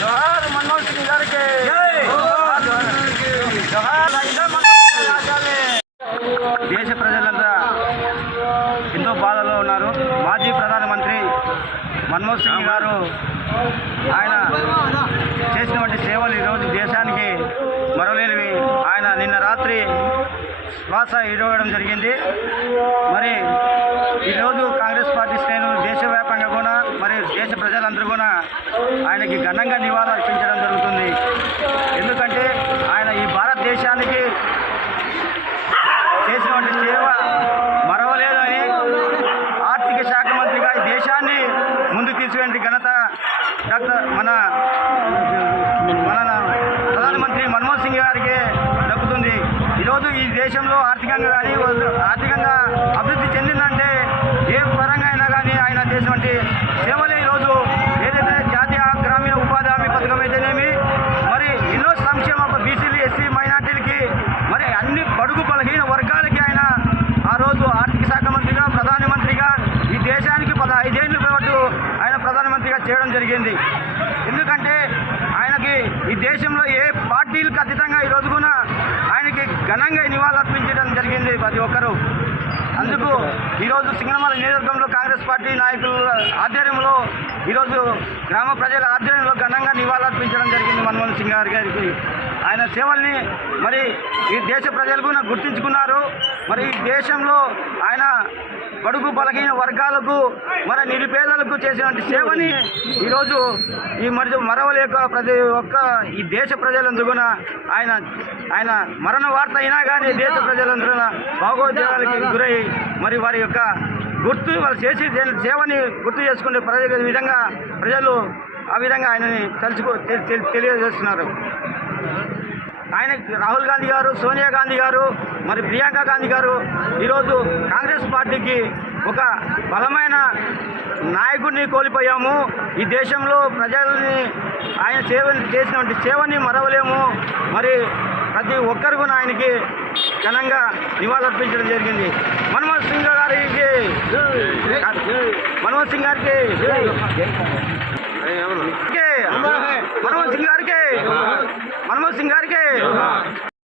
జోహార్ మన్మోహన్ సింగ్ గారికి. దేశ ప్రజలంతా ఎంతో బాధలో ఉన్నారు మాజీ ప్రధానమంత్రి మన్మోహన్ సింగ్ గారు ఆయన చేసినటువంటి సేవలు ఈరోజు దేశానికి మరవలేనివి ఆయన నిన్న రాత్రి శ్వాస ఇడవడం జరిగింది. మరి ఈరోజు కాంగ్రెస్ పార్టీ శ్రేణులు దేశవ్యాప్తంగా కూడా మరి దేశ ప్రజలందరూ కూడా ఆయనకి ఘనంగా నివాళులు అర్పించడం జరుగుతుంది. ఎందుకంటే ఆయన ఈ భారతదేశానికి చేసినటువంటి సేవ మరవలేదని ఆర్థిక శాఖ మంత్రిగా ఈ దేశాన్ని ముందుకు తీసుకునే ఘనత డాక్టర్ మన మన దేశంలో ఆర్థికంగా కానీ ఆర్థికంగా అభివృద్ధి చెందిందంటే ఏ పరంగా అయినా కానీ ఆయన చేసినటువంటి సేవలే ఈరోజు ఏదైతే జాతీయ గ్రామీణ ఉపాధి హామీ పథకం అయితేనేమి మరి ఎన్నో సంక్షేమ బీసీలు ఎస్సీ మైనార్టీలకి మరి అన్ని బడుగు బలహీన వర్గాలకి ఆయన ఆ రోజు ఆర్థిక శాఖ మంత్రిగా ప్రధానమంత్రిగా ఈ దేశానికి పదహైదేళ్ళ పాటు ఆయన ప్రధానమంత్రిగా చేయడం జరిగింది. ఎందుకంటే ఆయనకి ఈ దేశంలో ఏ పార్టీలకు అతీతంగా ఈరోజు రోజు కూడా ఆయనకి ఘనంగా నివాళులు అర్పించడం ప్రతి ఒక్కరూ. అందుకు ఈరోజు సింగనమల నియోజకవర్గంలో కాంగ్రెస్ పార్టీ నాయకుల ఆధ్వర్యంలో ఈరోజు గ్రామ ప్రజల ఆధ్వర్యంలో ఘనంగా నివాళులర్పించడం మన్మోహన్ సింగ్ గారి గారికి ఆయన సేవల్ని మరి ఈ దేశ ప్రజలకు కూడా గుర్తించుకున్నారు. మరి ఈ దేశంలో ఆయన బడుగు బలహీన వర్గాలకు మరి నిరుపేదలకు చేసినటువంటి సేవని ఈరోజు ఈ మరి మరవలేక ప్రతి ఒక్క ఈ దేశ ప్రజలందరూ కూడా ఆయన ఆయన మరణ వార్త అయినా కానీ దేశ ప్రజలందరూ కూడా గురై మరి వారి యొక్క గుర్తు వాళ్ళు చేసి సేవని గుర్తు చేసుకునే ప్రజల విధంగా ప్రజలు ఆ విధంగా ఆయనని తలుచుకో తెలియజేస్తున్నారు. ఆయన రాహుల్ గాంధీ గారు సోనియా గాంధీ గారు మరి ప్రియాంక గాంధీ గారు ఈరోజు కాంగ్రెస్ పార్టీకి ఒక బలమైన నాయకుడిని కోల్పోయాము. ఈ దేశంలో ప్రజల్ని ఆయన సేవ చేసినటువంటి సేవని మరవలేము. మరి ప్రతి ఒక్కరు కూడా ఆయనకి ఘనంగా నివాళులర్పించడం జరిగింది. మన్మోహన్ సింగ్ గారికి మన్మోహన్ సింగ్ గారికి మన్మోహన్ సింగ్